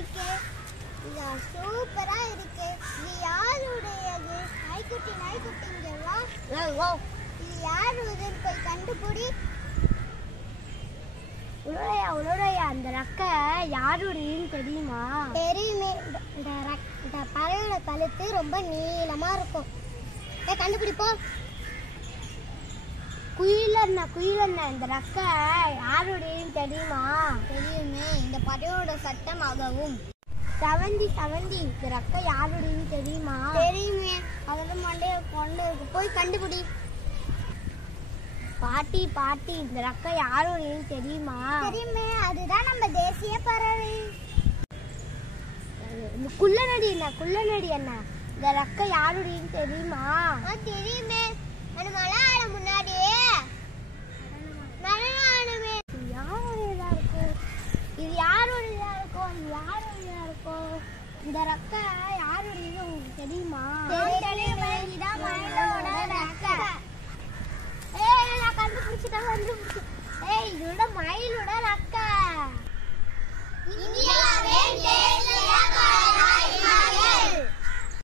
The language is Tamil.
இருக்கே, இது சூப்பரா இருக்கு. இது யாருடையது? நாய்க்குட்டி நாய்க்குட்டிங்கெல்லாம் இது யாருடையது? போய் கண்டுபிடி. உலோடையா அந்த ரெக்க யாருடையன்னு தெரியுமா? தெரியுமே. இந்த பறவையோட கழுத்து ரொம்ப நீளமா இருக்கும். கண்டுபிடிப்போ. குயிலண்ணா இந்த ரெக்க யாருடையன்னு தெரியுமா? தெரியுமே. இந்த பறவையோட சட்டம் அகவும். செவந்தி இந்த ரெக்க யாருடையன்னு தெரியுமா? தெரியுமே. அதெல்லாம் மண்டைய கொண்டு போய் கண்டுபிடி. பாட்டி இந்த ரெக்க யாருடையன்னு தெரியுமா? தெரியுமே. அதுதான் நம்ம தேசிய பறவை. குள்ளநடி என்ன இந்த ரெக்க யாருடையன்னு தெரியுமா? தெரியுமே. மலையாள முன்னாடியே நடனமே. யாருடையதா இருக்கும்? இது யாருடையதா இருக்கும்? இந்த ரெக்க யாருடையது உங்களுக்கு தெரியுமா?